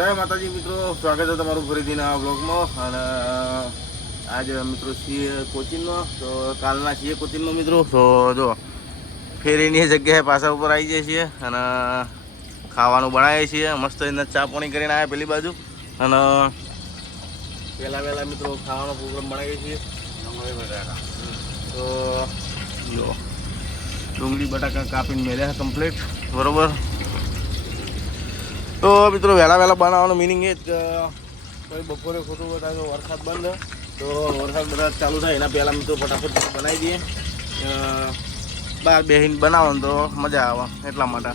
જય માતાજી મિત્રો, સ્વાગત છે તમારું ફરીથી આ બ્લોગમાં. અને આજે મિત્રો છીએ કોચિંગમાં. તો કાલના છીએ કોચિંગમાં મિત્રો. તો જો ફેરીની જગ્યાએ પાછા ઉપર આવી જઈએ છીએ અને ખાવાનું બનાવીએ છીએ. મસ્ત એને ચા પાણી કરીને આવ્યા પેલી બાજુ. અને પહેલાં મિત્રો ખાવાનો પ્રોગ્રામ બનાવીએ છીએ. તો જો ડુંગળી બટાકા કાપીને મેળ્યા કમ્પ્લીટ બરાબર. તો મિત્રો વહેલા બનાવવાનો મિનિંગ એ જ કે કોઈ બપોરે ખોટું બધા તો વરસાદ બંધ, તો વરસાદ બધા ચાલુ થાય એના પહેલાં મિત્રો ફટાફટ બનાવી દઈએ. બહાર બેસીને બનાવો તો મજા આવે એટલા માટે.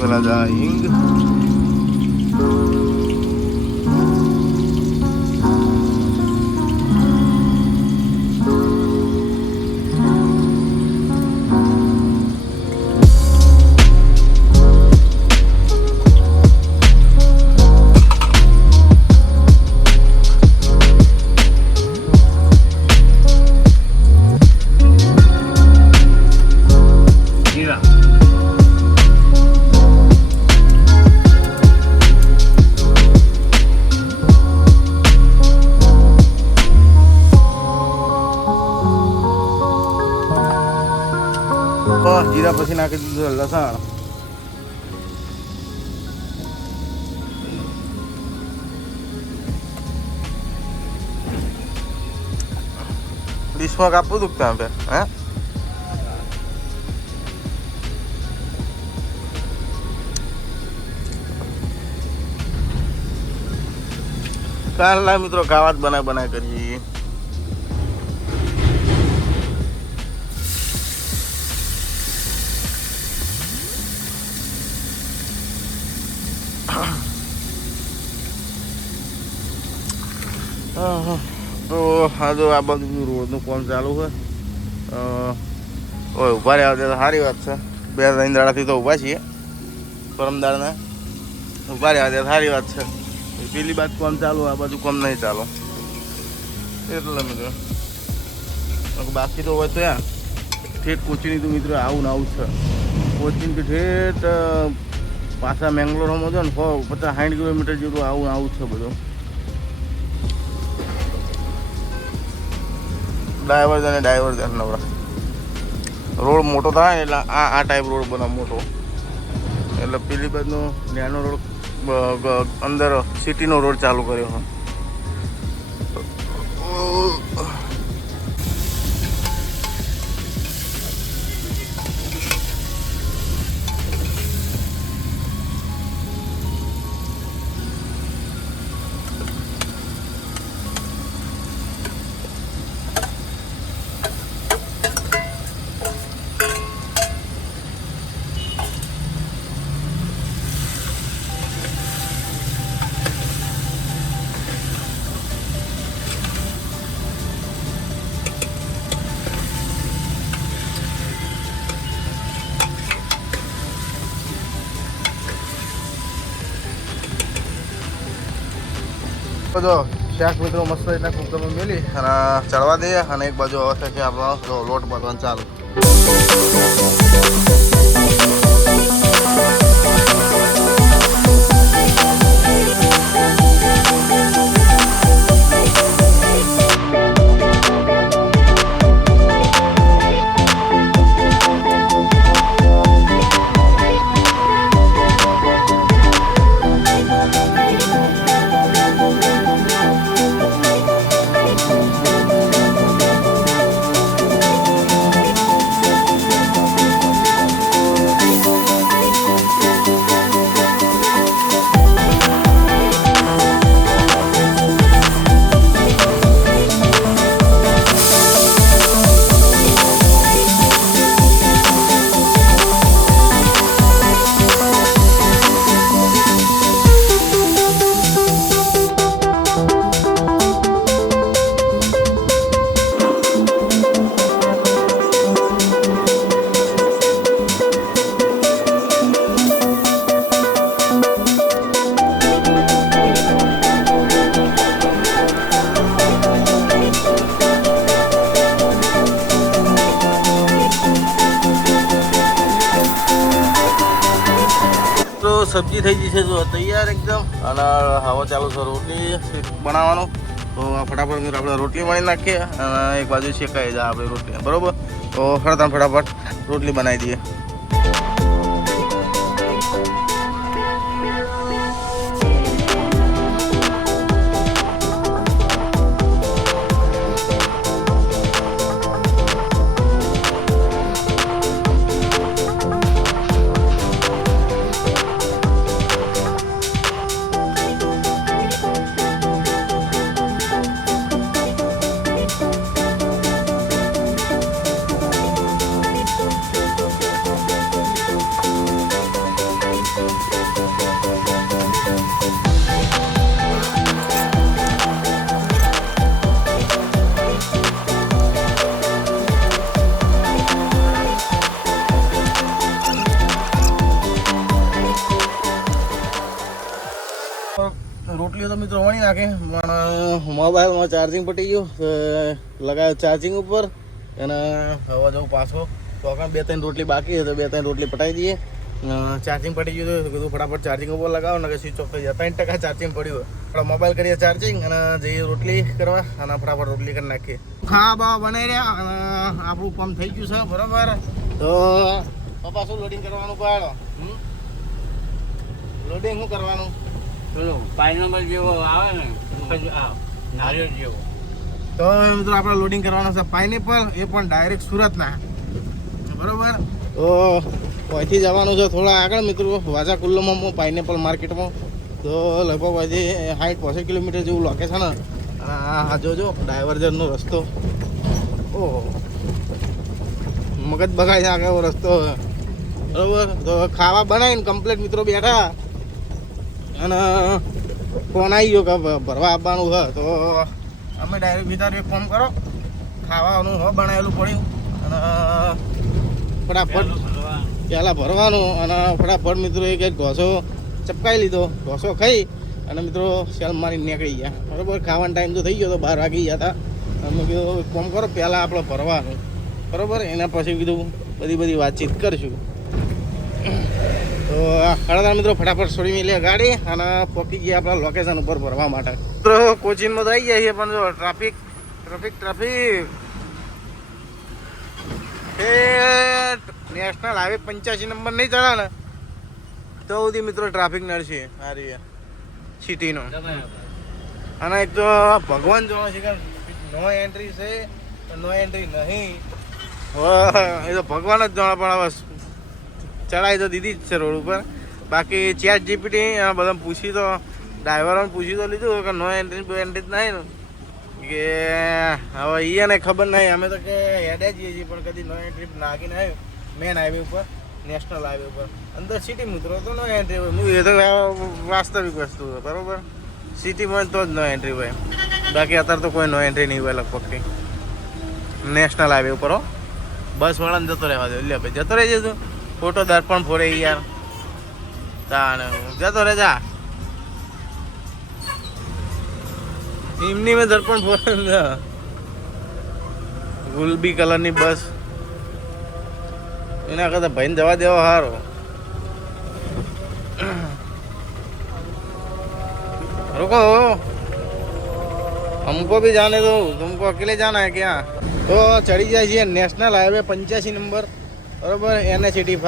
પેલા જા હિંગ જીરા પછી નાખી દીધું લસણ. ડીશમાં કાપવું હતું ત્યાં બે હે કાલના મિત્રો ખાવા જ બનાય કરીએ. તો હા જો આ બધું રોડનું કામ ચાલુ છે. ઓય ઊભા રહ્યા તો સારી વાત છે. 2-3 દાડાથી તો ઊભા છીએ. પરમદાળને ઊભા રહ્યા તો સારી વાત છે. પેલી બાજુ કામ ચાલુ, આ બાજુ કામ નહીં ચાલો એટલે મિત્રો બાકી તો હોય તો યાર ઠેઠ કોચીની તો મિત્રો આવું છે. કોચીન કે ઠેઠ પાછા મેંગ્લોરમાં જો ને 50-60 કિલોમીટર જેટલું આવું છે બધું. ડાયવર્ઝન નવરા રોડ મોટો થાય ને એટલે આ ટાઈપ રોડ બને મોટો. એટલે પેલી બાજુનો નાનો રોડ અંદર સિટીનો રોડ ચાલુ કર્યો હોય. જો શાક મિત્રો મસ્ત રીતના કુકરમાં મેલી અને ચડવા દઈએ. અને એક બાજુ હવે થશે આપણો લોટ બાંધવાનું ચાલુ. સબ્જી થઈ ગઈ છે જો તૈયાર એકદમ. અને હવે ચાલુ છે રોટલી બનાવવાનું. તો ફટાફટ મિત્રો આપણે રોટલી વણી નાખીએ અને એક બાજુ શેકાઈ જાય આપણે રોટલી, બરાબર. તો ફટાફટ રોટલી બનાવી દઈએ. રોટલીઓ તો મિત્રો વણી નાખે પણ મોબાઈલમાં ચાર્જિંગ પટી ગયું, લગાવ્યો ચાર્જિંગ ઉપર અને હવે જવું પાછો. તો આગળ 2-3 રોટલી બાકી છે તો 2-3 રોટલી પટાવી દઈએ. ચાર્જિંગ પટી ગયું તો કીધું ફટાફટ ચાર્જિંગ ઉપર લગાવો ને કે સ્વિચ ઓફ થઈ જાય. 3% ચાર્જિંગ પડ્યું. આપણે મોબાઈલ કરીએ ચાર્જિંગ અને જઈએ રોટલી કરવા અને ફટાફટ રોટલી કરી નાખીએ. ખાવા બાવા બનાવી રહ્યા અને આપણું કામ થઈ ગયું છે, બરાબર. તો પપ્પા શું લોડિંગ કરવાનું પાડો? લોડિંગ શું કરવાનું? પેલો પાઇનેપલ જેવો આવે ને નારિયેળ જેવો. તો મિત્રો આપણે લોડિંગ કરવાનું છે પાઇનેપલ, એ પણ ડાયરેક્ટ સુરતના, બરોબર. તો અહીંથી જવાનું છે થોડા આગળ મિત્રો, વાજા કુલ્લમમાં પાઇનેપલ માર્કેટમાં. તો લગભગ હજી 60-65 કિલોમીટર જેવું લોકેશન. અને આ જોજો ડાયવર્જનનો રસ્તો, ઓહો મગજ બગાડી નાખે એવો રસ્તો, બરોબર. તો ખાવા બનાવીને કમ્પ્લીટ મિત્રો બેઠા અને ફોન આવી ગયો કે ભરવા આવવાનું છે. તો અમે ડાયરેક્ટ વિચાર્યું એક ફોન કરો, ખાવાનું હવે બનાવેલું પડ્યું અને ફટાફટ પહેલાં ભરવાનું અને ફટાફટ મિત્રો એક ઘોસો ચપકાઈ લીધો, ઘોસો ખાઈ અને મિત્રો સેલ મારીને નીકળી ગયા, બરાબર. ખાવાનો ટાઈમ તો થઈ ગયો તો 12 વાગી ગયા હતા. અમે કીધું એક ફોન કરો પહેલાં આપણે ભરવાનું, બરાબર. એના પછી કીધું બધી વાતચીત કરશું. તો હળદા મિત્રો ફટાફટ છોડી મેલી ગાડી અને પહોંચી ગયા આપણા લોકેશન ઉપર ભરવા માટે. મિત્રો કોચિંગમાં તો આવી ગયા છીએ પણ જો ટ્રાફિક એ નેશનલ હાઈવે 85 નંબર નહીં ચડે ને તો સુધી મિત્રો ટ્રાફિક નડશે સારી સિટીનો. અને એક તો ભગવાન જોવા છે કે નો એન્ટ્રી છે, નો એન્ટ્રી નહીં, એ તો ભગવાન જ જાણે. પણ હવે ચડાઈ તો દીધી જ છે રોડ ઉપર. બાકી ChatGPT બધા પૂછી તો ડ્રાઈવરોને પૂછી તો લીધું કે નો એન્ટ્રી જ નહીં ને, કે હવે એને ખબર નહીં. અમે તો કે હેડે જઈએ છીએ પણ કદી નો એન્ટ્રી નાખીને આવ્યું મેન હાઈવે ઉપર, નેશનલ હાઈવે ઉપર. અંદર સિટી મિત્રો તો નો એન્ટ્રી હોય, એ તો વાસ્તવિક વસ્તુ છે, બરાબર. સિટીમાં તો જ નો એન્ટ્રી હોય, બાકી અત્યારે તો કોઈ નો એન્ટ્રી નહીં હોય લગભગ કંઈ નેશનલ હાઈવે ઉપર. હો બસ વાળાને જતો રહેવા દે, લે ભાઈ જતો રહેજે તું, ફોટો દર્પણ ફોડે યાર, તાને જતો રે જા. એમની મેં દર્પણ ફોડે, ગુલબી કલરની બસ, એના કરતા ભાઈને જવા દેવો સારો. रुको हमको भी जाने दो, तुमको अकेले जाना है क्या? तो चढ़ी જાય છે નેશનલ હાઈવે 85 નંબર, બરોબર. NH85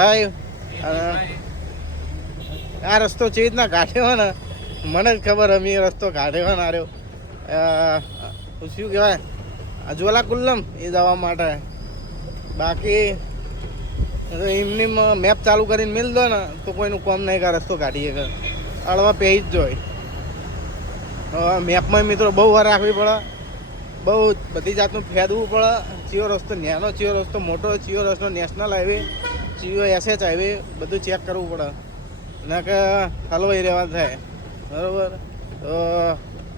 આ રસ્તો ચેવી રીતના કાઢ્યો ને મને જ ખબર. અમે રસ્તો કાઢ્યો ને આર્યો શું કહેવાય અજવાલા કુલ્લમ એ જવા માટે. બાકી એમની મેપ ચાલુ કરીને મિલ દો ને તો કોઈનું કામ નહીં કે રસ્તો કાઢીએ કે અળવા પહેરી જ જોઈએ. મેપમાં મિત્રો બહુ વાર રાખવી પડે, બહુ બધી જાતનું ફેરવું પડે. ચિયો રસ્તો નાનો, ચિયો રસ્તો મોટો, ચિયો રસ્તો નેશનલ હાઈવે, ચિયો SH હાઈવે, બધું ચેક કરવું પડે ના કે હલવાઈ રહેવા થાય, બરાબર. તો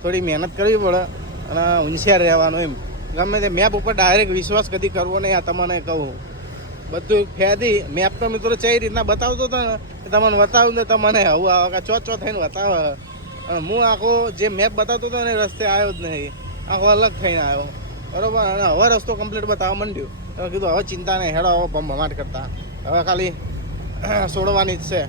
થોડી મહેનત કરવી પડે અને હોશિયાર રહેવાનું. એમ ગમે તે મેપ ઉપર ડાયરેક્ટ વિશ્વાસ કદી કરવો નહીં. આ તમને કહું બધું ફેદી મેપ તો મિત્રો કઈ રીતના બતાવતો હતો ને એ તમને બતાવું ને તમને આવું આવે કે ચો થઈને બતાવે. અને હું આખો જે મેપ બતાવતો હતો ને રસ્તે આવ્યો જ નહીં, આખો અલગ થઈને આવ્યો, બરાબર. અને હવે રસ્તો કમ્પ્લીટ બતાવવા માંડ્યો. તમે કીધું હવે ચિંતા નહીં, હેડો હવે ભમાટ કરતા, હવે ખાલી છોડવાની જ છે.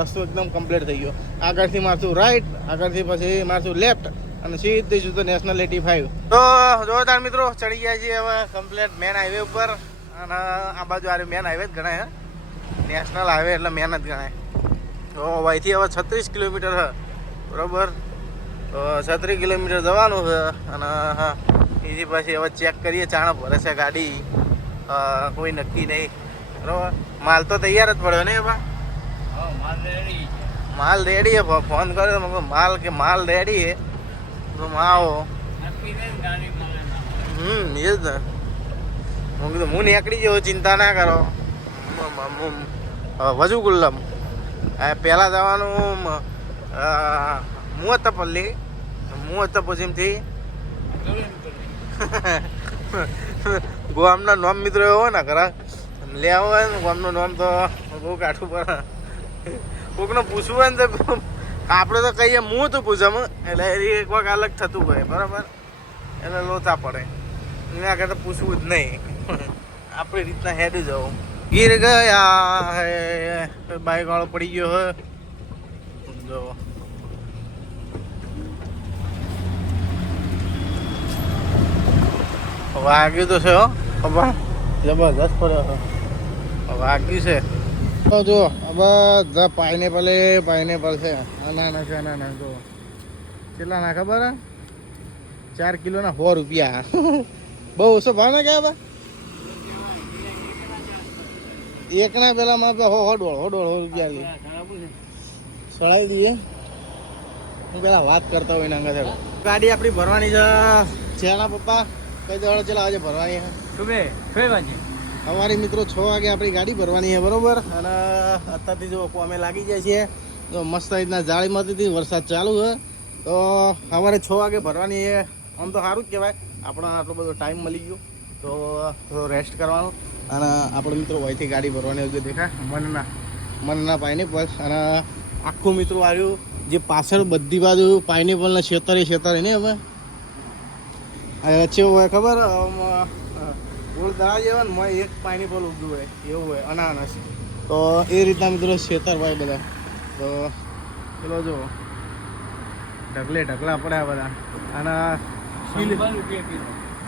રસ્તો એકદમ કમ્પ્લીટ થઈ ગયો. આગળથી મારશું રાઈટ, આગળથી પછી મારશું લેફ્ટ અને સીધી જુદો નેશનલ 85. તો જોરદાર મિત્રો ચડી ગયા છીએ હવે કમ્પ્લીટ મેન હાઈવે ઉપર. અને આ બાજુ આ મેન હાઈવે જ ગણાય, નેશનલ હાઈવે એટલે મેન જ ગણાય. તો અહીંથી હવે 36 કિલોમીટર છે બરાબર. તો 36 કિલોમીટર જવાનું છે. અને એની પછી હવે ચેક કરીએ ચાણ ભરે છે ગાડી, કોઈ નક્કી નહીં બરાબર. માલ તો તૈયાર જ પડ્યો ને એમાં, માલ રેડી હે. ફોન કર્યો તો માલ રેડી હે તો આવો. એ જ ને હું કીધું હું નીકળી જાઉં, ચિંતા ના કરો. વજુ ગુલ્લમ પહેલાં જવાનું મુઅત્તપલ્લી, મુઅત્તપુજીમથી ગામના નામ મિત્રો એવો હોય ને ખરા લેવો હોય ને ગામનું નામ તો બહુ કાઠું પડે. કોકને પૂછવું હોય ને તો આપણે તો કહીએ હું તો પૂછમ, એટલે એક વખત અલગ થતું હોય બરાબર, એટલે લોચા પડે. એના કરતાં પૂછવું જ નહીં, આપણી રીતના હેડી જવું. ગીર ગયા બાઈક વાળો પડી ગયો હોય જો. વાગ્યું તો છે હો પપ્પા, જબરદસ્ત પડ્યો છે, વાગ્યું છે. તો જો બધા પાઇનેપલ છે, અનાના છે, અનાના જો કેટલા ના ખબર હે? 4 કિલોના 100 રૂપિયા. બહુ ઓછો ભાવ ના કહેવાય. એકના પેલામાં 100 રૂપિયા લે સળાવી દઈએ. હું પેલા વાત કરતા હોય ના અંદર ગાડી આપણી ભરવાની છે ના પપ્પા? કઈ દવાડો ચલા આજે ભરવાની છે? 6 વાગે અમારી મિત્રો 6 વાગે આપણી ગાડી ભરવાની છે બરોબર. અને અત્યારથી જો અમે લાગી જાય છીએ તો મસ્ત રીતના જાળીમાંથી વરસાદ ચાલુ છે. તો સવારે 6 વાગે ભરવાની છે. આમ તો સારું જ કહેવાય, આપણને આટલો બધો ટાઈમ મળી ગયો તો થોડો રેસ્ટ કરવાનો. અને આપણે મિત્રો અહીંથી ગાડી ભરવાની હોય દેખાય મનના પાઇનેપલ. અને આખું મિત્રો આવ્યું જે પાછળ બધી બાજુ પાઇનેપલના છેતરે ને હવે વચ્ચે હોય ખબર ગોળ દડા જેવા ને મોય એક પાઇનેપલ ઉગતું હોય એવું હોય અનાનસ. તો એ રીતના મિત્રો છેતર હોય બધા. તો પેલો જો ઢગલા પડ્યા બધા. અને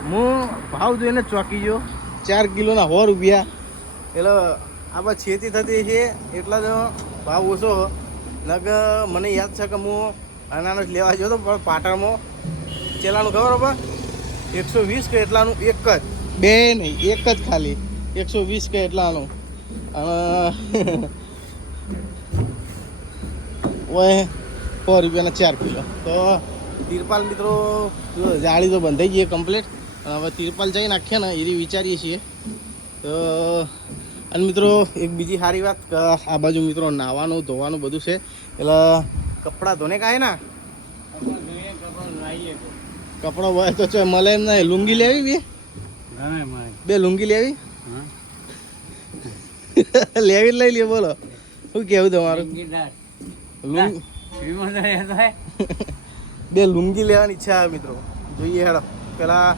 હું ભાવ જોઈને ચોકી ગયો, 4 કિલોના 100 રૂપિયા. એટલે આપણે ખેતી થતી છે એટલા જ ભાવ ઓછો. નક મને યાદ છે કે હું અનાનસ લેવા ગયો હતો પણ પાટણમાં ચેલાનું ખબર હવે 120 કે એટલાનું એક જ, બે નહીં એક જ ખાલી 120 કે એટલાનું. અને ઓય 100 રૂપિયાના 4 કિલો. તો તિરપાલ મિત્રો જાળી તો બંધાઈ ગઈ કમ્પ્લીટ. હવે તિરપાલ જઈ નાખીએ ને એવી વિચારીએ છીએ. તો અને મિત્રો એક બીજી સારી વાત કે આ બાજુ મિત્રો નાહવાનું ધોવાનું બધું છે, એટલે કપડાં ધોને કાંઈ ના કપડો હોય તો છે મળે એમ નહીં. લુંગી લેવી બે લુંગી લેવી લેવી જ લઈ લે. બોલો શું કેવું તમારું? બે લુંગી લેવાની ઈચ્છા આવે મિત્રો. જોઈએ હેડો પેલા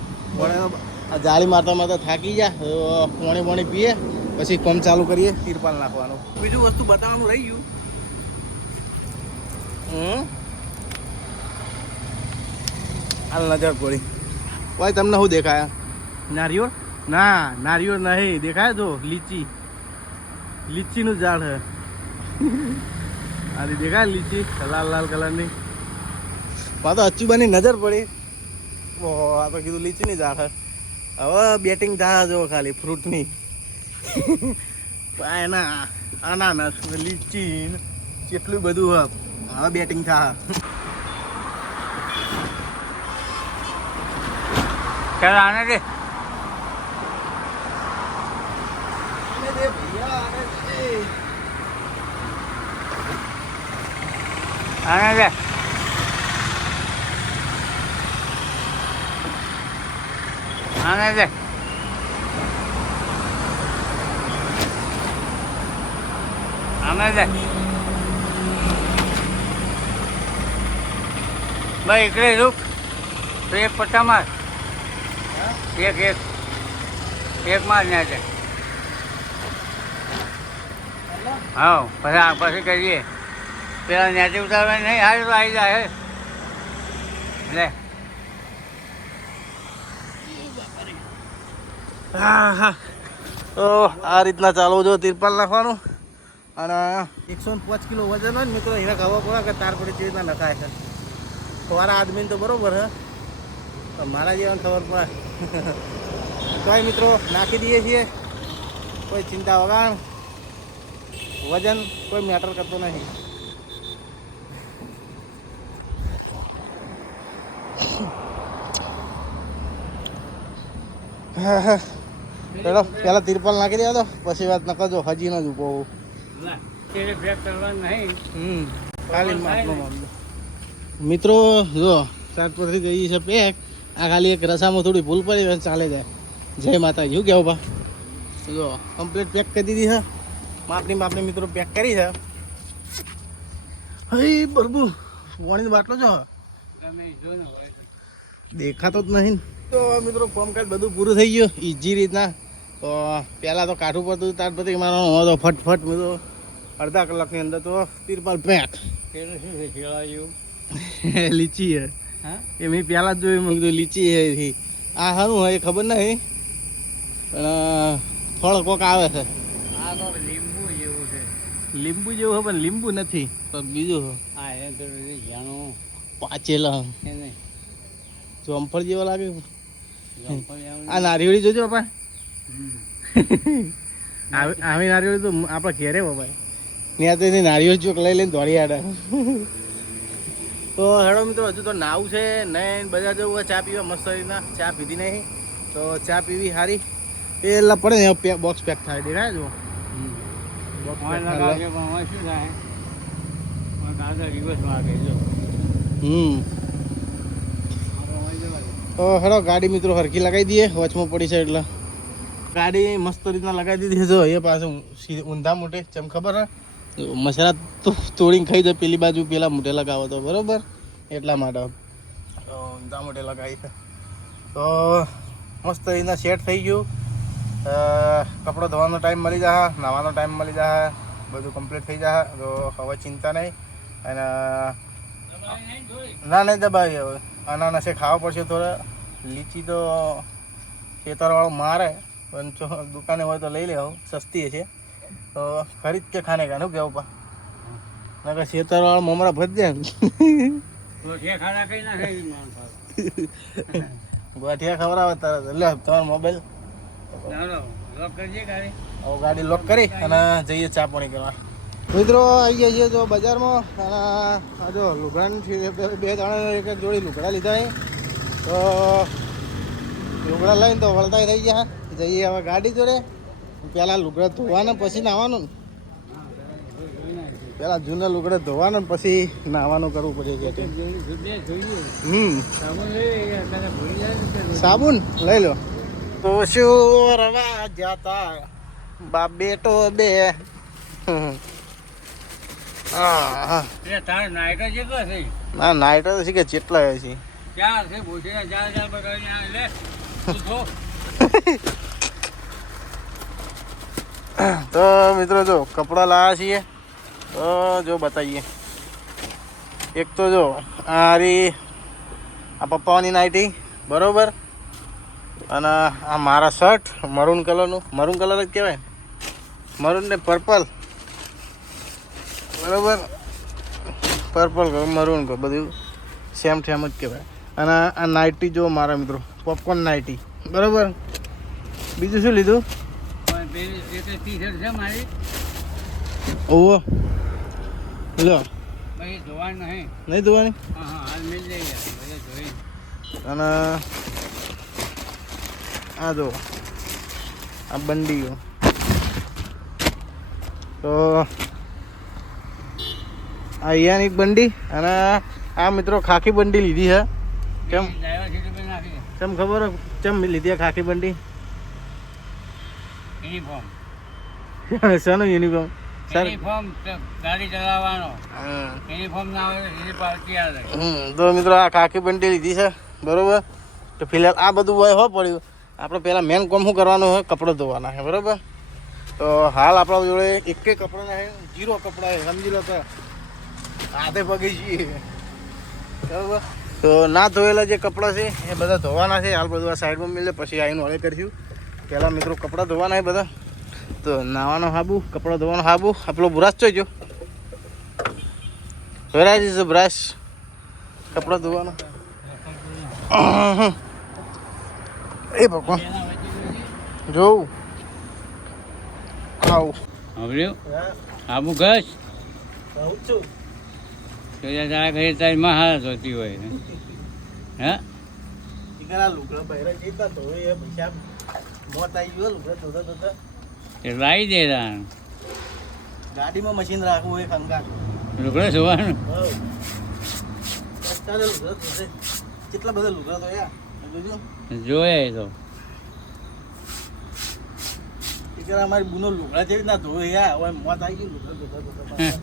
જાળી મારતા થાકી જાય, પાણી પીએ પછી કોમ ચાલુ કરીએ તિરપાલ નાખવાનું. બીજું વસ્તુ બતાવવાનું રહી ગયું. હાલ નજર પડી ભાઈ તમને શું દેખાયા? નારિયોળ? ના નારિયોળ નહીં દેખાય. તો લીચીનું ઝાડ હે. આ દેખાય લીચી લાલ કલરની. તો અચ્યુબાની નજર પડી. આ તો કીધું લીચીની ઝાડ હે. હવે બેટિંગ થાય જો ખાલી ફ્રૂટની. એના અનાનસ લીચી કેટલું બધું હવે બેટિંગ થાય. ચાલ આને દે આને દે. આને દે આને દે ભાઈ એકડે રૂક તો એક પટ્ટા માર. એક માર ને છે હા પછી કરીએ પેલા નેચે ઉતારવા નહીં હારું તો આવી જાય લે હા તો આ રીતના ચાલવું જો તિરપાલ નાખવાનું અને 105 કિલો વજન હોય ને મિત્રો એને ખબર પડે કે તાર પડી કેવી રીતના નખાય છે તમારા આદમીને તો બરોબર હે તો મારા જેવાને ખબર પડે તોય મિત્રો નાખી દઈએ છીએ કોઈ ચિંતા વગર વજન કોઈ મેટર કરતો નથી ચલો પેલા તિરપાલ નાખી દેવા દો પછી વાત ન કરજો હજી ન ઝૂકવું બ્રેક કરવાનું નહીં ખાલી મિત્રો જો સાત પછી ગઈ છે પેક આ ખાલી એક રસામાં થોડી ભૂલ પડી ચાલે જાય જય માતાજી શું કેવું બા જો કમ્પ્લીટ પેક કરી દીધી છે માપની મિત્રો પેક કરી છે હઈ બરબુ પાણીનો બાટલો છો દેખાતો જ નહીં તો મિત્રો કામકાજ બધું પૂરું થઈ ગયું ઈજી રીતના તો પહેલાં તો કાઠું પડતું તાર પછી મારો તો ફટફટ મિત્રો અડધા કલાકની અંદર તો તિરપાલ પેક પેલું શું છે ખેલાયું લીચી હે હા એ મેં પહેલાં જ જોયું મેં કીધું લીચી હે આ સારું હોય ખબર નહીં પણ ફળ કોક આવે છે આ તો લીંબુ જેવું છે લીંબુ જેવું હોય પણ લીંબુ નથી પણ બીજું હા એ તો જાણું પાચેલા એ નહીં જોમફળ જેવો લાગે જંપલ એમ આ નારિયેળી જોજો બાપા આવી નારિયેળી તો આપણે ઘેરે બાપા ત્યાં તો એની નારિયેળ ચોક લઈ લઈને દોડી આડા તો હેડો મિત્રો હજુ તો નાવું છે નહીં બજાર જવું હોય ચા પીવા મસ્ત રીતના ચા પીધી નહીં તો ચા પીવી સારી એ એટલે પડે ને બોક્સ પેક થાય દેખાય જો બોક્સ પેક લગાવશે પણ હવે શું થાય દાદા દિવસ વાગે જો તો હેડો ગાડી મિત્રો હરખી લગાવી દઈએ વચમાં પડી છે એટલે ગાડી મસ્ત રીતના લગાવી દીધી જો એ પાછું ઊંધા મોટે જેમ ખબર હે મસાલા તો તોડીને ખાઈ દે પેલી બાજુ પેલા મોટે લગાવો તો બરોબર એટલા માટે તો ઊંધા મોટે લગાવી છે તો મસ્ત રીતના સેટ થઈ ગયું કપડો ધોવાનો ટાઈમ મળી જાય નાવાનો ટાઈમ મળી જાય બધું કમ્પ્લીટ થઈ જાય તો હવે ચિંતા નહીં અને ના નહીં દબાવી હવે અનાનસે ખાવા પડશે થોડા લીચી તો ખેતરવાળો મારે પણ જો દુકાને હોય તો લઈ લેવો સસ્તી છે તો ખરીદ કે ખાને કા શું કેવું પા ના કે ખેતરવાળો મમરા ભજ દે ગોઠિયા ખવડાવે તરત લે તમારો મોબાઈલ ગાડી લોક કરી અને જઈએ ચા પાણી કરવા મિત્રો આવી ગયા છીએ જો બજારમાં અને આ જો લુગડાની બે જણા એક જોડી લુગડા લીધા તો લુગડા લઈને તો વળતા થઈ ગયા જઈએ હવે ગાડી જોડે પહેલાં લુગડા ધોવાના પછી નાહવાનું ને પહેલાં જૂના લુગડા ધોવાના ને પછી નાહવાનું કરવું પડે કે સાબુન લઈ લો તો શું રવા જાતા બાપ બેટો બે હા ના નાઈટ તો શીખે ચેટલા હોય છે તો મિત્રો જો કપડાં લાવ્યા છીએ તો જો બતાવીએ એક તો જો આ પપ્પાની નાઇટી બરોબર અને આ મારા શર્ટ મરૂન કલરનું મરૂન કલર જ કહેવાય મરૂન ને પર્પલ બરાબર પર્પલ કહો મરૂન કહો બધું સેમ ઠેમ જ કહેવાય અને આ નાઇટી જો મારા મિત્રો પોપકોર્ન નાઇટી બરાબર બીજું શું લીધું ઓહો લો નહીં ધોવાની અને આ જો આ બંડીઓ તો આ અહીંયાની એક બંડી અને આ મિત્રો ખાખી બંડી લીધી છે કેમ કેમ ખબર કેમ લીધી ખાખી બંડી યુનિફોર્મ શાનું યુનિફોર્મ સર યુનિફોર્મ ગાડી ચલાવવાનો યુનિફોર્મ ના હોય એની પાર્ટી આવે તો મિત્રો આ ખાખી બંડી લીધી છે બરોબર તો ફિલહાલ આ બધું હોય હો પડ્યું આપણે પહેલાં મેન કામ શું કરવાનું હોય કપડો ધોવાના છે બરાબર તો હાલ આપણા જોડે એક કપડાં નહીં, 0 કપડાં સમજી લો તો હાથે પગે છીએ બરાબર. તો ના ધોયેલા જે કપડાં છે એ બધા ધોવાના છે. હાલ બધું આ સાઈડમાં મિલે પછી આવીને ઓળે કરીશું. પહેલાં મિત્રો કપડાં ધોવાના છે બધા. તો નાવાનો હાબુ, કપડાં ધોવાનો હાબુ, આપણો બ્રશ જોઈજો. વેરાજ ઇઝ અ બ્રશ, કપડાં ધોવાનો. એ ભગવાન જોઉં આવું સાંભળ્યું? આબુ ઘસ તો તારા ઘરે તારી માં હાલત હોતી હોય હા એ લાવી દે તાણ ગાડીમાં મશીન રાખવું હોય ખંગાર લુગડા ધોવાનું. કેટલા બધા લુગડા તો યાર જોજો. જોઈએ તો અમારી બુનો લુગડા જેવી ના ધોવે યાર. હવે મોત આવી ગયું લુગડા ધોતા.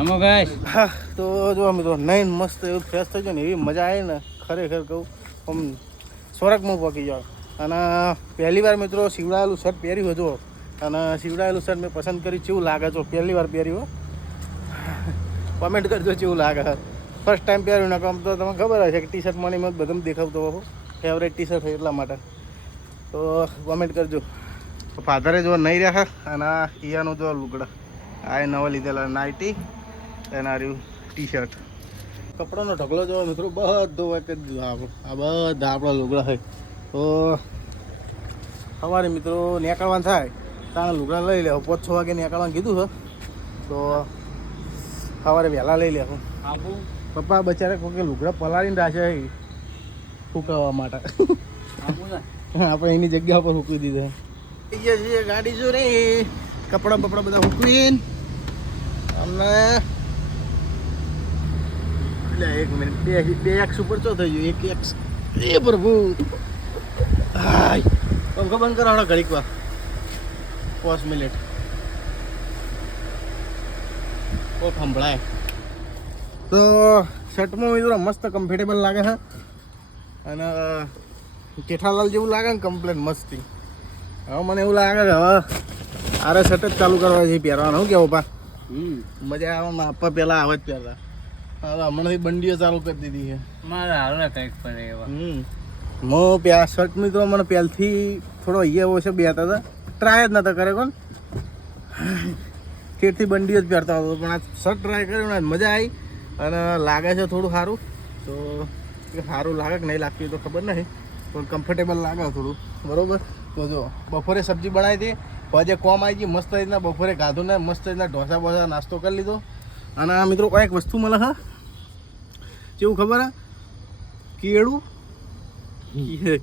અમો ગઈ હા તો જો મિત્રો નહીં મસ્ત એવું ફ્રેશ થઈ જાય ને એવી મજા આવે ને ખરેખર કહું આમ સ્વર્ગમાં પહોંચી જાઓ. અને પહેલી વાર મિત્રો શિવડાયેલું શર્ટ પહેર્યું હતું અને શિવડાયેલું શર્ટ મેં પસંદ કર્યું. કેવું લાગે છો? પહેલી વાર પહેર્યું, કોમેન્ટ કરજો કેવું લાગે. ફર્સ્ટ ટાઈમ પહેર્યું ને આમ તો તમને ખબર હશે કે ટી શર્ટ મને મત બધું દેખાવતો હોઉં, ફેવરેટ ટી શર્ટ એટલા માટે. તો કોમેન્ટ કરજો. ફાધરે જો નહીં રહ્યા અને ઈયાનું જો લુગડા આ નવા લીધેલા નાઇટી એના રહ્યું ટી શર્ટ. કપડાનો ઢગલો જો મિત્રો બધો હોય કે આ બધા આપણા લુગડા હોય. તો સવારે મિત્રો નીકળવાનું થાય ત્યાં લુગડા લઈ લેવું. 5-6 વાગે નીકળવાનું કીધું છે તો સવારે વહેલા લઈ લેવું. પપ્પા બચારા કોઈ લુગડા પલાળીને રાખે સુકાવવા માટે. આપણે એની જગ્યા પર સૂકવી દીધા. ગાડી જો રે કપડા બપડા બધા સૂકવીને અમને એટલે 1 મિનિટ 2x ઉપર ચો થઈ ગયું. 1x એ પ્રભુ હાય પંખો બંધ કરાવડો ઘડીક વાર 5 મિનિટ ઓ સંભળાય. તો શર્ટમાં મિત્રો મસ્ત કમ્ફર્ટેબલ લાગે છે અને જેઠાલાલ જેવું લાગે ને કમ્પ્લેટ મસ્તી. હવે મને એવું લાગે કે હવે આરે શર્ટ જ ચાલુ કરવા છે પહેરવાનું. શું કેવું પા? મજા આવે આપવા પહેલાં આવે જ પહેલાં. હવે હમણાંથી બંડીઓ ચાલુ કરી દીધી છે મારે હાલ કંઈક પડે એવા. હું શર્ટ મિત્રો મને પહેલથી થોડો અહીંયા ઓછો બેતા હતા, ટ્રાય જ નતા કરે કોણ ઠેઠથી બંડીઓ જ પહેરતા હતો. પણ આ શર્ટ ટ્રાય કર્યો ને મજા આવી અને લાગે છે થોડું સારું. તો સારું લાગે કે નહીં લાગતું તો ખબર નહીં પણ કમ્ફર્ટેબલ લાગે થોડું બરાબર. તો જો બપોરે સબ્જી બનાવી હતી, આજે કોમ આવી ગઈ મસ્ત રીતના. બપોરે ગાધું ને મસ્ત રીતના ઢોસા બોસા નાસ્તો કરી લીધો. અને મિત્રો કંઈક વસ્તુ મળે હા કેવું ખબર હે?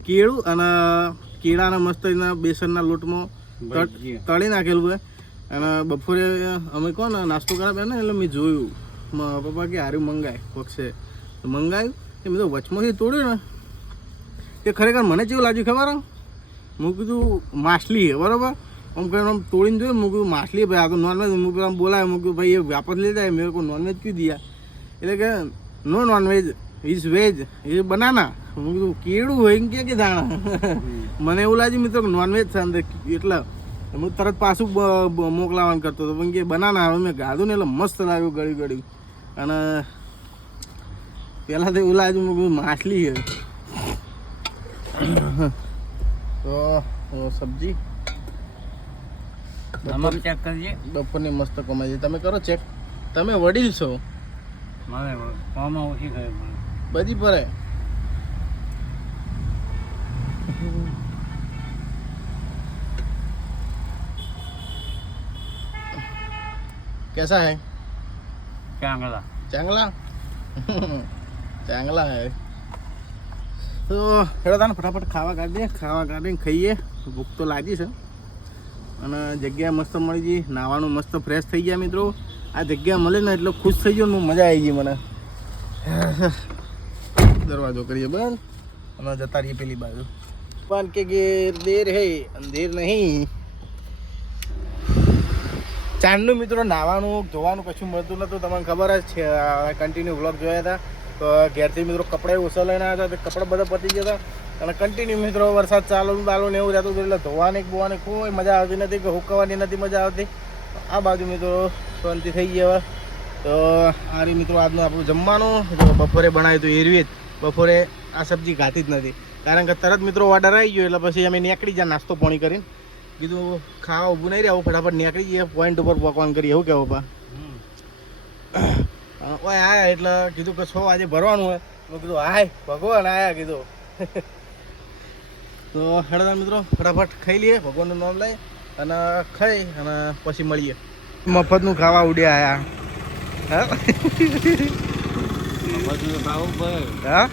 કેળું અને કેળાના મસ્ત રીતના બેસનના લોટમાં તળી નાખેલું હોય. અને બપોરે અમે કોણ નાસ્તો કરાવ્યા ને એટલે મેં જોયું પપ્પા કે હારું મંગાય પક્ષે મંગાવ્યું. એ મેં તો વચમાંથી તોડ્યું ને એ ખરેખર મને કેવું લાગ્યું ખબર? હું કીધું માછલી છે બરાબર. આમ કરીને આમ તોડીને જોયું મેં કીધું માછલી ભાઈ આ તો નોનવેજ. હું આમ બોલાય મેં કીધું ભાઈ એ વાપસ લઈ જાય મેરે કો નોનવેજ ક્यों दिया? એટલે કે no nonveg is veg a banana. હું કીધું કેળું હોય એમ કે દાણા મને એવું લાગ્યું મિત્રો નોનવેજ છે અંદર એટલે હું તરત પાછું મોકલાવાનું કરતો હતો પણ કે બનાના. હવે મેં ગાધું ને એટલે મસ્ત લાગ્યું ગળ્યું ગળ્યું. અને પહેલાં તો એવું લાગ્યું મેં કીધું માછલી છે. તો સબ્જી ચેક કરજે. બપોરની મસ્ત કમાઈ છે. તમે કરો ચેક, તમે વડીલ છો. મારે કામ ઓછી કરે બધી પરે कैसा है? ચાંગલા चांगला चांगला है. તો હેડો તાને ફટાફટ ખાવા કાઢીએ. ખાવા કાઢીને ખાઈએ. ભૂખ તો લાગી છે અને જગ્યા મસ્ત મળી ગઈ. નાવાનું મસ્ત ફ્રેશ થઈ ગયા મિત્રો. આ જગ્યા મળે ને એટલે ખુશ થઈ ગયો ને મજા આવી ગઈ મને. દરવાજો કરીએ બંધ અને જતા રહીએ પેલી બાજુ. પણ કે દેર હે અંધેર નહીં. ચાંદનું મિત્રો નાવાનું જોવાનું કશું મળતું નહોતું. તમને ખબર જ છે કન્ટિન્યુ વ્લોગ જોયા હતા તો ઘેરથી મિત્રો કપડાં ઓછા લઈને આવ્યા હતા, તો કપડાં બધા પતી ગયા હતા અને કન્ટિન્યુ મિત્રો વરસાદ ચાલુ ને એવું રહેતું હતું, એટલે ધોવાની બોવાની કોઈ મજા આવતી નથી કે હુકવાની નથી મજા આવતી. આ બાજુ મિત્રો શાંતિ થઈ ગયા. તો આ રી મિત્રો આજનું આપણું જમવાનું બપોરે બનાવ્યું હતું એરવી જ. બપોરે આ સબ્જી ખાતી જ નથી, કારણ કે તરત મિત્રો ઓર્ડર આવી ગયો એટલે પછી અમે નીકળી ગયા નાસ્તો પાણી કરીને. કીધું ખાવા ઊભું નહીં રહેવું, ફટાફટ નીકળી જઈએ, પોઈન્ટ ઉપર પકવાન કરીએ. એવું કેવું પા ઓય આયા એટલે કીધું કે 6 વાગે ભરવાનું હોય. મેં કીધું હાય ભગવાન આયા કીધું. તો હેડતા મિત્રો ફટાફટ ખાઈ લઈએ, ભગવાનનું નામ લઈ અને ખાઈ અને પછી મળીએ. મફતનું ખાવા ઉડ્યા આયા. હા બધું ખાવું પડે. હા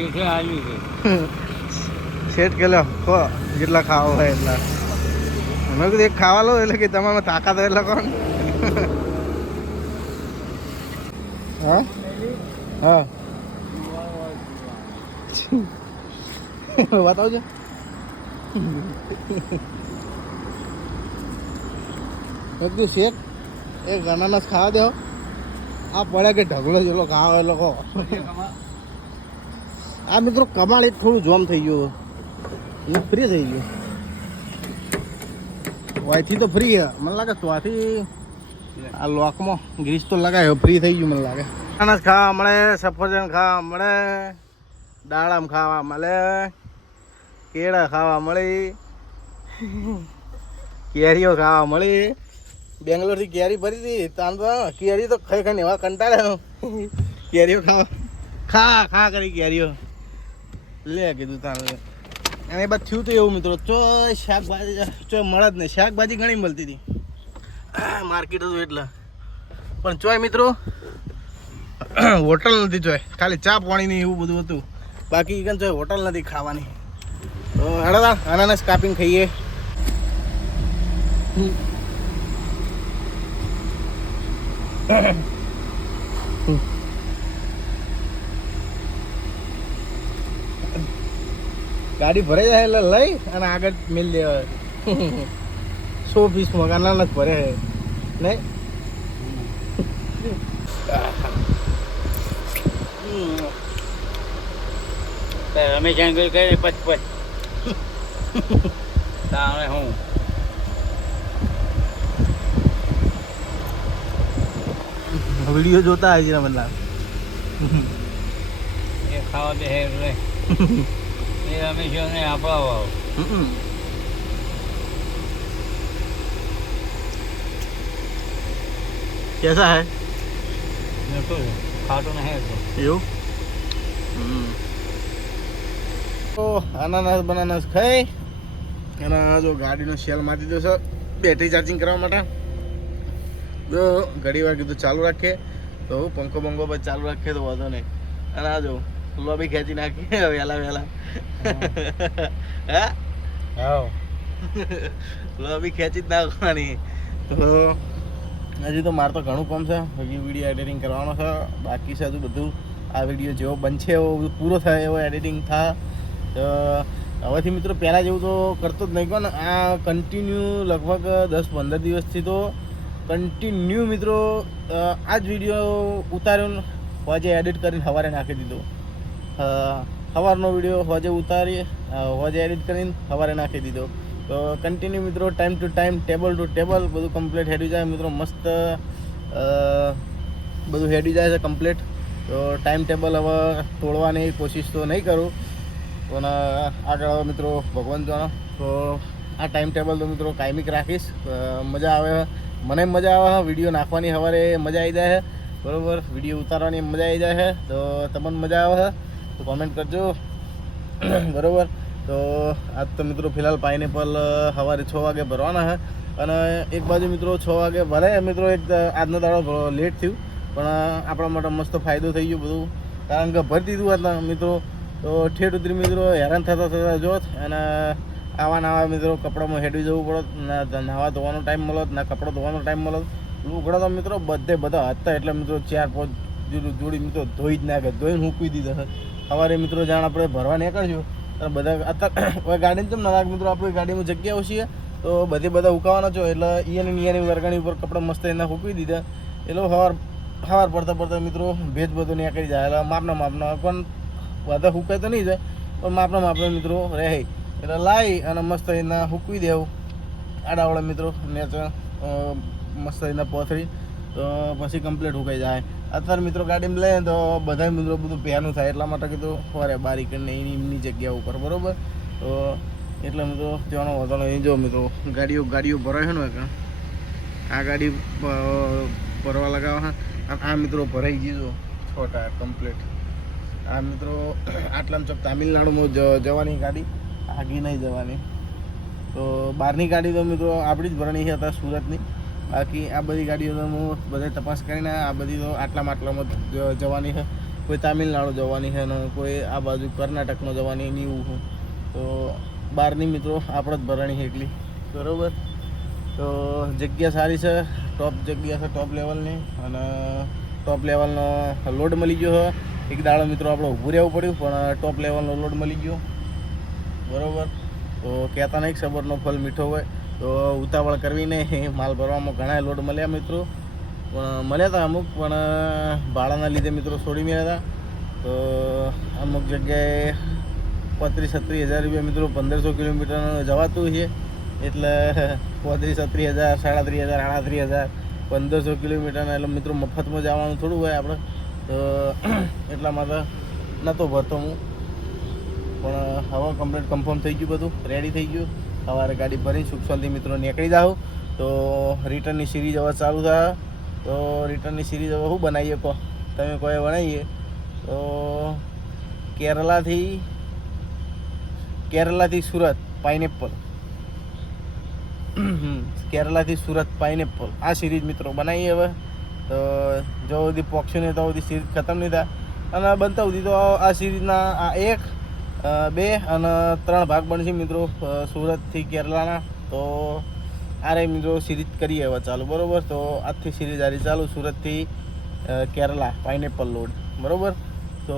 એ છે આલુ છે સેટ કે લો ખો જેટલા ખાવા હોય એટલા. મેં કીધું એક ખાવા લો એટલે કે તમારામાં તાકાત હોય એટલે કોણ. હા હા બતાવજો. બધું શેઠ એક અનાનસ ખાવા દેવો. આ પડે કે ઢગલો જેટલો ખાવા એ લોકો. આ મિત્રો કમાળ એક થોડું જોમ થઈ ગયું, ફ્રી થઈ ગયું. વાયથી તો ફ્રી હે મને લાગે, તો આથી આ લોકમાં ગ્રીસ તો લગાવ્યો, ફ્રી થઈ ગયું મને લાગે. અનાનસ ખાવા મળે, સફરજન ખાવા મળે, દાડમ ખાવા મળે, કેળા ખાવા મળી, કેરીઓ ખાવા મળી. બેંગ્લોરથી કેરી ભરી હતી, તાન તો કેરી તો ખાઈ ખાઈને એવા કંટાળ્યા. કેરીઓ ખાવા ખા ખા કરી કેરીઓ લે કીધું તાન. અને બાદ થયું તો એવું મિત્રો, ચોય શાકભાજી ચોય મળે જ નહીં. શાકભાજી ઘણી મળતી હતી, માર્કેટ હતું એટલે, પણ ચોય મિત્રો હોટલ નથી ચોય, ખાલી ચા પાણીની એવું બધું હતું. બાકી કન ચોય હોટલ નથી ખાવાની. તો હેડો અનાનસ કાપીને ખાઈએ. ગાડી ભરાઈ જાય એટલે લઈ અને આગળ મિલ દેવા. 100 પીસ મકાના જ ભરે નહીં. રમેશ અંકલ કહે 55 તાણે હું વિડીયો જોતા આવી છે મતલબ એ ખાવા દે રે એ રમેશ ને આપણા વાવ. कैसा है ખાટો નહીં એવું. તો અનાનસ બનાનસ ખાઈ અને જો ગાડીનો સેલ મારી દીધો છે બેટરી ચાર્જિંગ કરવા માટે. જો ઘડી વાર કીધું ચાલુ રાખીએ તો પંખો બંખો પર ચાલુ રાખીએ તો વાંધો નહીં. અને આ જો લોબી ખેંચી નાખીએ વહેલા વહેલા. હા લોબી ખેંચી જ નાખવાની. તો હજી તો મારે તો ઘણું કામ છે, હજી વિડીયો એડિટિંગ કરવાનો છે બાકી છે. હજુ બધું આ વિડીયો જેવો બનશે એવો પૂરો થાય એવો એડિટિંગ થાય. તો હવેથી મિત્રો પહેલાં જેવું તો કરતો જ નહીં. કોણ આ કન્ટિન્યુ લગભગ 10-15 દિવસથી તો કન્ટિન્યુ મિત્રો આ જ વિડીયો ઉતાર્યો, હોજે એડિટ કરીને સવારે નાખી દીધો. સવારનો વિડીયો હોજે ઉતારી હોજે એડિટ કરીને સવારે નાખી દીધો. તો કન્ટિન્યુ મિત્રો time to time, table to table બધું કમ્પ્લીટ હેડી જાય મિત્રો. મસ્ત બધું હેડી જાય છે કમ્પ્લીટ. તો ટાઈમ ટેબલ હવે તોડવાની કોશિશ તો નહીં કરું, પણ આગળ મિત્રો ભગવાન જાણો. તો આ ટાઈમ ટેબલ તો મિત્રો કાયમિક રાખીશ. મજા આવે, મને મજા આવે, વિડીયો નાખવાની સવારે મજા આવી જાય છે બરાબર, વિડીયો ઉતારવાની મજા આવી જાય છે. તો તમને મજા આવે તો કોમેન્ટ કરજો બરાબર. તો આજ તો મિત્રો ફિલહાલ પાઇનેપલ સવારે 6 વાગે ભરવાના છે. અને એક બાજુ મિત્રો 6 વાગે ભલે મિત્રો એક આજનો દાડો લેટ થયું, પણ આપણા માટે મસ્ત ફાયદો થઈ ગયો બધું, કારણ કે ભરી દીધું હતા મિત્રો. તો ઠેઠ ઉતરી મિત્રો હેરાન થતા જોત અને આવા મિત્રો કપડામાં હેડી જવું પડત, ના નાવા ધોવાનો ટાઈમ મળત, ના કપડાં ધોવાનો ટાઈમ મળત. લુગડા તો મિત્રો બધા હતા એટલે મિત્રો 4-5 જોડી મિત્રો ધોઈ જ નાખે, ધોઈને મૂકી દીધા. સવારે મિત્રો જાણ આપણે ભરવા નીકળશું બધા અત્યારે ગાડીને કેમ ના મિત્રો આપણી ગાડીમાં જગ્યા ઓછી છે તો બધા ઉકાવાના છો એટલે ઈયાની વર્ગાણી ઉપર કપડાં મસ્ત એના ફૂંકવી દીધા. એટલે સવાર સવાર પડતા પડતા મિત્રો ભેજ બધું નીકળી જાય એટલે માપના પણ વધારે હુકાય તો નહીં જાય પણ માપના મિત્રો રહે એટલે લાવી અને મસ્ત એના હૂકવી દેવું આડાવાળા મિત્રો ને મસ્ત એના પોથરી તો પછી કમ્પ્લીટ હુકાઈ જાય. અત્યારે મિત્રો ગાડીમાં લઈએ તો બધા મિત્રો બધું પહેનું થાય એટલા માટે કીધું ફરે બારી કરીને એની જગ્યા ઉપર બરાબર. તો એટલે મિત્રો ત્યાંનો વધો નહીં. જો મિત્રો ગાડીઓ ભરાય છે ને કે આ ગાડી ભરવા લગાવવા આ મિત્રો ભરાઈ ગઈ 6 ટાયર કમ્પ્લીટ. આ મિત્રો આટલામાં ચોક તામિલનાડુમાં જવાની ગાડી આગી નહીં જવાની. તો બહારની ગાડી તો મિત્રો આપણી જ ભરણી છે અત્યારે સુરતની. બાકી આ બધી ગાડીઓ તો હું બધે તપાસ કરીને આ બધી તો આટલામાં જવાની છે. કોઈ તામિલનાડુ જવાની છે ને કોઈ આ બાજુ કર્ણાટકમાં જવાની એની એવું. તો બહારની મિત્રો આપણે જ ભરણી છે એટલી બરાબર. તો જગ્યા સારી છે, ટોપ જગ્યા છે, ટોપ લેવલની. અને ટોપ લેવલનો લોડ મળી ગયો છે. એક દાડો મિત્રો આપણે ઊભું રહેવું પડ્યું પણ ટોપ લેવલનો લોડ મળી ગયો બરાબર. તો કહેતા નહીં સબરનો ફલ મીઠો હોય તો ઉતાવળ કરવી નહીં. માલ ભરવામાં ઘણા લોડ મળ્યા મિત્રો, પણ મળ્યા હતા અમુક પણ ભાડાના લીધે મિત્રો છોડી મળ્યા હતા. તો અમુક જગ્યાએ 35-36 હજાર રૂપિયા મિત્રો 1500 કિલોમીટર જવાતું છે એટલે 35-36 હજાર 37,000 38,000 1500 કિલોમીટરના એટલે મિત્રો મફતમાં જવાનું થોડું હોય આપણે. તો એટલા માટે નહોતો ભરતો હું, પણ હવે કમ્પ્લીટ કન્ફર્મ થઈ ગયું, બધું રેડી થઈ ગયું. સવારે ગાડી ભરી સુખ શાંતિ મિત્રો નીકળી જાઓ. તો રિટર્નની સિરીઝ હવે ચાલુ થાય. તો રિટર્નની સિરીઝ હવે શું બનાવીએ કહો તમે કોઈ બનાવીએ તો કેરલાથી સુરત પાઇનેપલ કેરલાથી સુરત પાઇનેપલ આ સિરીઝ મિત્રો બનાવીએ હવે. તો જો સુધી પોક્ષું નહીં તો સુધી સિરીઝ ખતમ નહીં થાય અને બનતા સુધી તો આ સિરીઝના આ 1, 2 અને 3 ભાગ બનશે મિત્રો સુરતથી કેરલાના. તો આ રે મિત્રો સિરીઝ કરીએ હવે ચાલુ બરાબર. તો આજથી સિરીઝ આરી ચાલુ સુરતથી કેરલા પાઇનેપલ લોડ બરાબર. તો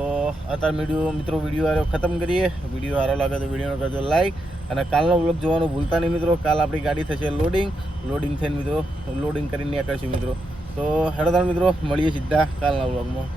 અત્યારે મિત્રો વિડીયો આરો ખતમ કરીએ. વિડીયો સારો લાગે તો વિડીયોને કરજો લાઈક અને કાલનો વ્લોગ જોવાનું ભૂલતા નહીં મિત્રો. કાલ આપણી ગાડી થશે લોડિંગ થઈને મિત્રો લોડિંગ કરીને નીકળશું મિત્રો. તો હેડો મિત્રો મળીએ સીધા કાલના વ્લોગમાં.